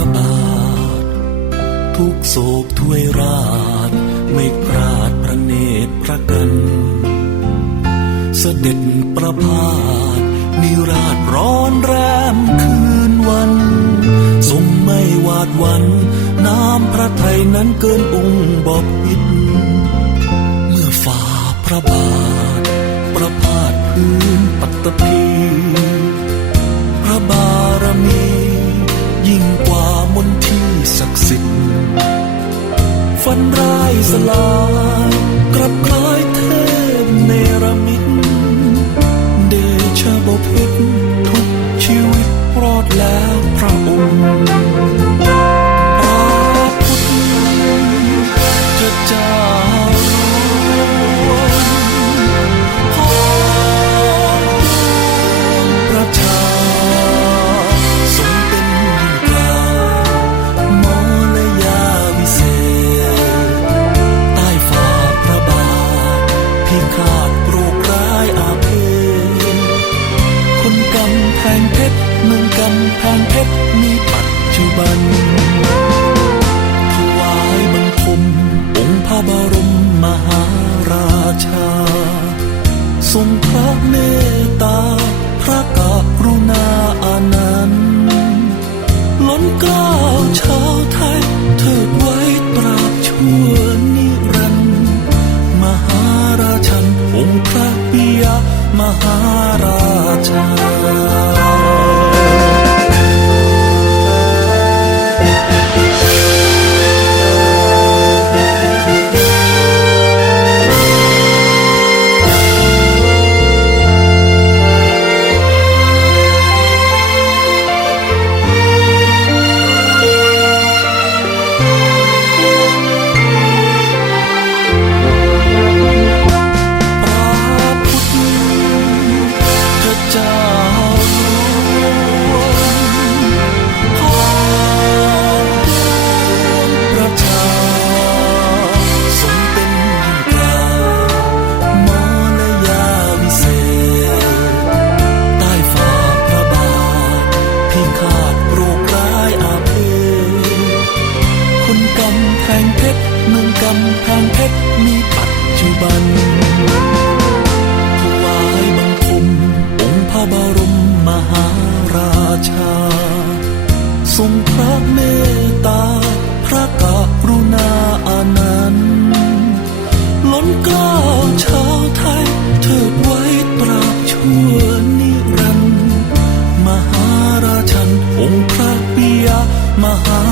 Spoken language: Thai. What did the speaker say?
ระบาทุกโศกถ้วยราชไม่พลาดพระเนตรพระกัน เสด็จประพาสนิราชร้อนแรมคืนวันทรงไม่วาดวัน น้ำพระไทยนั้นเกินองค์บอบอินเมื่อฝ่าพระบาทประพาสพื้นปัตตภี สลายกลับกลายเทพเนรมิตเดชะบพิษทุกชีวิตรอดแล้วพระองค์ เมืองกำแพงเพชรมีปัจจุบัน ถวายบังคมองค์พระบรมมหาราชา ทรงพระเมตตา พระกรุณาอานันต์ล้นเกล้าวชาวไทยเถิดไว้ตราบชั่ว กำแพงเพชรเมืองกำแพงเพชรมีปัจจุบัน เมตตา พระกรุณาอนันต์ล้นกล้าวชาวไทยเถิดไว้ตราบชั่วนิรันด์มหาราชันองค์พระปิยมหา